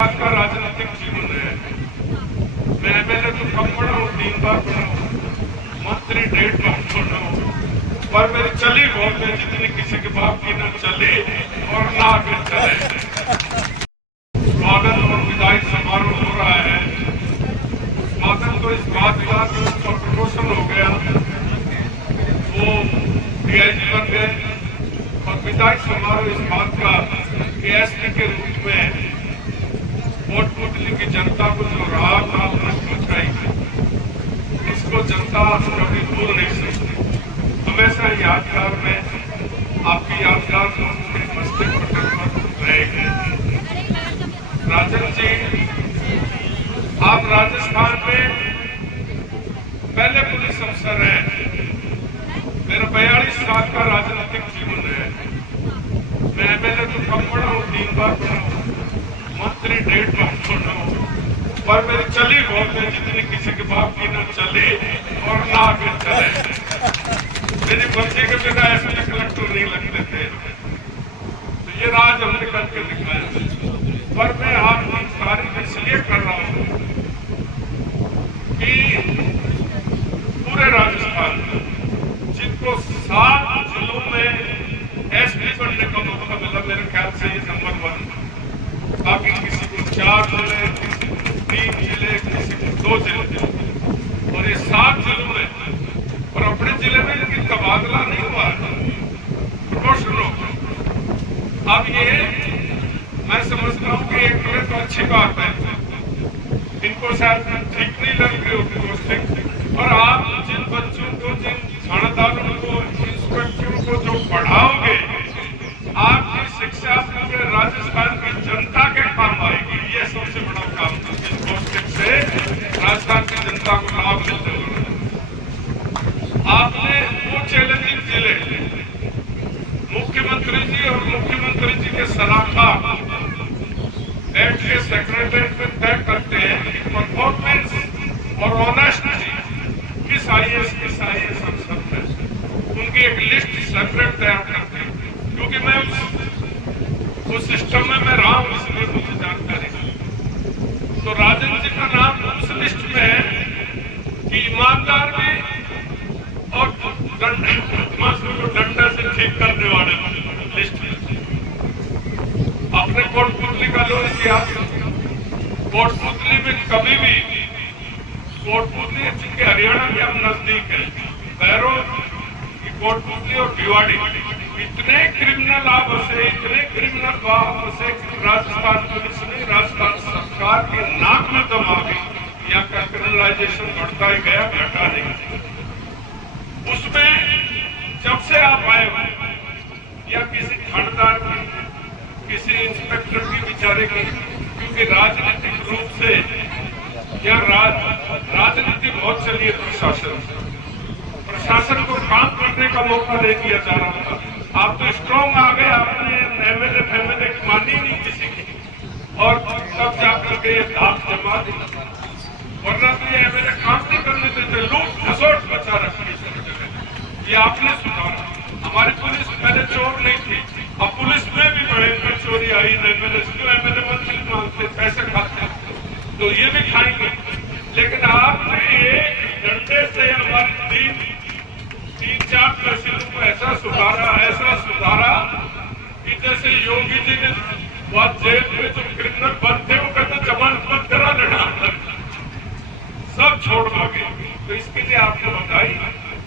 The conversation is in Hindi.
का राजनीतिक जीवन है। मैं एमएलए तो कम पढ़ा हूँ, 3 बार पढ़ा हूँ, मंत्री 1.5 बार पढ़ा हूँ, पर मेरी चली बहुत है जितनी किसी के बाप की न चली और ना आगे चले। स्वागत और विदाई समारोह हो रहा है। स्वागत तो इस बात का कि उसका प्रमोशन हो गया, वो डीआईजी बन गए, और विदाई समारोह इस बात का कि एसपी के रूप में कोटपुतली की जनता को जो राह था पहुंचाई, इसको जनता कभी भूल नहीं सकती। हमेशा यादगार में आपकी यादगार उनके मस्तक पर रहेगी। राजन जी, आप राजस्थान में पहले पुलिस अफसर हैं। मेरा 42 साल का राजनीतिक जीवन है। मैं एमएलए तो कम पढ़ा हूँ, 3 बार पढ़ा हूँ, मंत्री 1.5 बार पढ़ा हूँ, पर मेरी चली बहुत है जितनी किसी के बाप की न चली और ना आगे चले। मेरी बच्चे के बिना ऐसे कलेक्टर नहीं लगते थे, तो ये राज हमने करके दिखाया। पर मैं आपकी तारीफ इसलिए कर रहा हूँ कि पूरे राजस्थान में जिनको 7 जिलों में एसपी बनने का मौका मिला, मेरे ख्याल से ये नंबर 1। बाकी किसी को 4 जिले, किसी को 3 जिले, किसी को 2 जिले, और ये 7 जिलों में, और अपने जिले में इनकी तबादला नहीं हुआ है, प्रमोशन हो। अब ये मैं समझता हूँ कि एक तरह तो अच्छी बात है, इनको शायद ठीक नहीं लग रही होगी पोस्टिंग, और आप जिन बच्चों को, जिन थानेदारों को, इंस्पेक्टरों को जो पढ़ाओगे, आपकी शिक्षा पूरे राजस्थान की जनता के काम आएगी। ये सबसे बड़ा काम था, इस पोस्टिंग से राजस्थान की जनता को लाभ मिलते हुए। आपने वो चैलेंजिंग जिले, मुख्यमंत्री जी और मुख्यमंत्री जी के सलाहकार बैठ के सेक्रेटरीट में तय करते हैं कि परफॉर्मेंस और ऑनेस्टी किस आईएएस अफसर में, उनकी एक लिस्ट सेपरेट तैयार करते हैं। क्योंकि मैं उस सिस्टम में मैं रहा हूं, इसलिए मुझे जानकारी है। तो राजन जी का नाम उस लिस्ट में है कि ईमानदार भी और डंडा से ठीक करने वाले लिस्ट में। अपने कोटपुतली का लो इतिहास, कोटपुतली में कभी भी, कोटपुतली जिनके हरियाणा के हम नजदीक है, बैरो की कोटपुतली और भिवाड़ी, इतने क्रिमिनल आपसे, इतने क्रिमिनल आपसे राजस्थान पुलिस ने, राजस्थान सरकार के नाक में दम आ गई। यहाँ का क्रिमिनलाइजेशन बढ़ता ही गया, घटा नहीं। उसमें जब से आप आए हो, या किसी थानेदार की, किसी इंस्पेक्टर की बेचारे की, क्योंकि राजनीतिक रूप से या राजनीति बहुत चली है, प्रशासन को काम करने का मौका नहीं दिया जा रहा था। आप तो स्ट्रॉन्ग आ गए, आपने एमएलए फैमिली की मानी नहीं किसी की, और तब जाकर के ये धाक जमा दी। वरना तो ये एमएलए काम नहीं करने देते, लूट खसोट बचा रखी। ये आपने सुधारा। हमारी पुलिस पहले चोर नहीं थी, अब पुलिस में भी भयंकर चोरी आई। एमएलए मंत्री मांगते, पैसे खाते, तो ये भी खाएंगे। लेकिन आपने एक डंडे से हमारी 3-4 तहसीलों को ऐसा सुधारा कि जैसे योगी जी ने बहुत जेल में जो क्रिमिनल बंद थे, वो कहते जमानत बंद करा लेना, सब छोड़ भागे। तो इसके लिए आपको